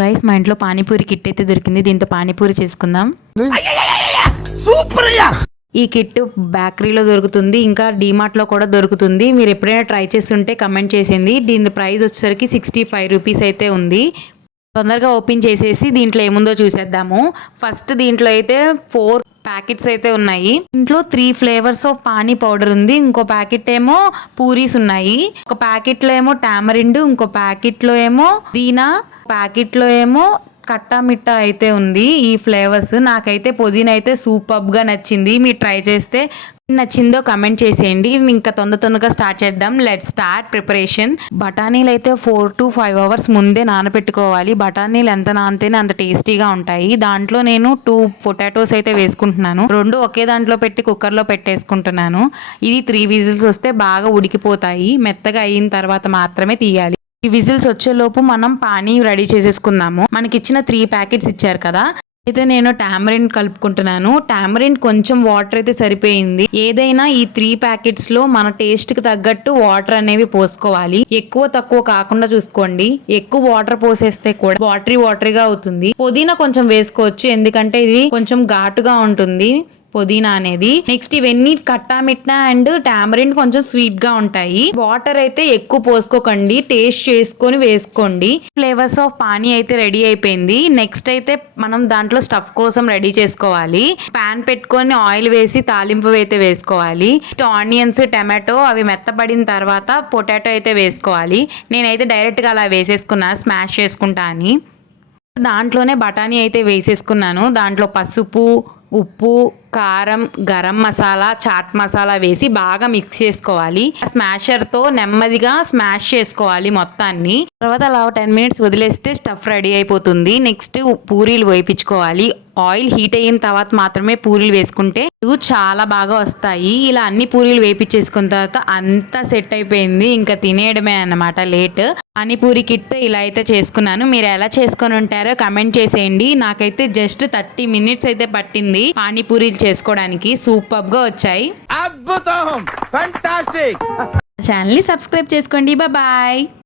Guys మా ఇంట్లో panipuri kit అయితే దొరికింది. దీంతో పానీపూరి చేసుకుందాం. ఈ కిట్ బేకరీలో దొరుకుతుంది. ఇంకా డీమార్ట్లో కూడా దొరుకుతుంది. మీరు ఎప్పుడైనా ట్రై చేస్తుంటే కమెంట్ చేసింది దీని ప్రైస్ వచ్చేసరికి సిక్స్టీ ఫైవ్ రూపీస్ అయితే ఉంది. తొందరగా ఓపెన్ చేసేసి దీంట్లో ఏముందో చూసేద్దాము. ఫస్ట్ దీంట్లో అయితే ఫోర్ ప్యాకెట్స్ అయితే ఉన్నాయి. ఇంట్లో three flavours of pani powder ఉంది. ఇంకో ప్యాకెట్ ఏమో పూరీస్ ఉన్నాయి. ఒక ప్యాకెట్లో ఏమో టామరిండ్ ఇంకో ప్యాకెట్లో ఏమో దీనా ప్యాకెట్లో ఏమో కట్టా మిట్టా అయితే ఉంది ఈ ఫ్లేవర్స్. నాకైతే పుదీనా అయితే సూపర్గా నచ్చింది. మీరు ట్రై చేస్తే నచ్చిందో కమెంట్ చేసేయండి. ఇంకా తొందర తొందరగా స్టార్ట్ చేద్దాం. లెట్ స్టార్ట్ ప్రిపరేషన్ బఠానీలు అయితే ఫోర్ టు ఫైవ్ అవర్స్ ముందే నానబెట్టుకోవాలి. బఠానీలు ఎంత నానితేనే అంత టేస్టీగా ఉంటాయి. దాంట్లో నేను టూ పొటాటోస్ అయితే వేసుకుంటున్నాను. రెండు ఒకే దాంట్లో పెట్టి కుక్కర్లో పెట్టేసుకుంటున్నాను. ఇది త్రీ విజిల్స్ వస్తే బాగా ఉడికిపోతాయి. మెత్తగా అయిన తర్వాత మాత్రమే తీయాలి. ఈ విజిల్స్ వచ్చేలోపు మనం పానీ రెడీ చేసేసుకుందాము. మనకి ఇచ్చిన త్రీ ప్యాకెట్స్ ఇచ్చారు కదా. అయితే నేను టామరిన్ కలుపుకుంటున్నాను. టామరిన్ కొంచెం వాటర్ అయితే సరిపోయింది. ఏదైనా ఈ త్రీ ప్యాకెట్స్లో మన టేస్ట్కి తగ్గట్టు వాటర్ అనేవి పోసుకోవాలి. ఎక్కువ తక్కువ కాకుండా చూసుకోండి. ఎక్కువ వాటర్ పోసేస్తే కూడా వాటరీ వాటరీగా అవుతుంది. పుదీనా కొంచెం వేసుకోవచ్చు. ఎందుకంటే ఇది కొంచెం ఘాటుగా ఉంటుంది. పుదీనా అనేది. నెక్స్ట్ ఇవన్నీ కట్టామిట్నా అండ్ టామరిన్ కొంచెం స్వీట్గా ఉంటాయి. వాటర్ అయితే ఎక్కువ పోసుకోకండి. టేస్ట్ చేసుకొని వేసుకోండి. ఫ్లేవర్స్ ఆఫ్ పానీ అయితే రెడీ అయిపోయింది. నెక్స్ట్ అయితే మనం దాంట్లో స్టఫ్ కోసం రెడీ చేసుకోవాలి. పాన్ పెట్టుకొని ఆయిల్ వేసి తాలింపు అయితే వేసుకోవాలి. ఆనియన్స్ టమాటో అవి మెత్తబడిన తర్వాత పొటాటో అయితే వేసుకోవాలి. నేనైతే డైరెక్ట్గా అలా వేసేసుకున్నా స్మాష్ చేసుకుంటా అని. దాంట్లోనే బఠానీ అయితే వేసేసుకున్నాను. దాంట్లో పసుపు ఉప్పు కారం గరం మసాలా చాట్ మసాలా వేసి బాగా మిక్స్ చేసుకోవాలి. స్మాషర్తో నెమ్మదిగా స్మాష్ చేసుకోవాలి మొత్తాన్ని. తర్వాత అలా టెన్ మినిట్స్ వదిలేస్తే స్టఫ్ రెడీ అయిపోతుంది. నెక్స్ట్ పూరీలు వేయించుకోవాలి. ఆయిల్ హీట్ అయిన తర్వాత మాత్రమే పూరీలు వేసుకుంటే ఇవి చాలా బాగా వస్తాయి. ఇలా అన్ని పూరీలు వేపించేసుకున్న తర్వాత అంతా సెట్ అయిపోయింది. ఇంకా తినేయడమే అన్నమాట లేట్ పానీపూరి కిట్ ఇలా అయితే చేసుకున్నాను. మీరు ఎలా చేసుకొని ఉంటారో కమెంట్ చేసేయండి. నాకైతే జస్ట్ థర్టీ మినిట్స్ అయితే పట్టింది. పానీపూరి చేసుకోవడానికి సూపర్గా వచ్చాయి. అద్భుతం! ఫంటాస్టిక్ ఛానల్ని సబ్స్క్రైబ్ చేసుకోండి. బాయ్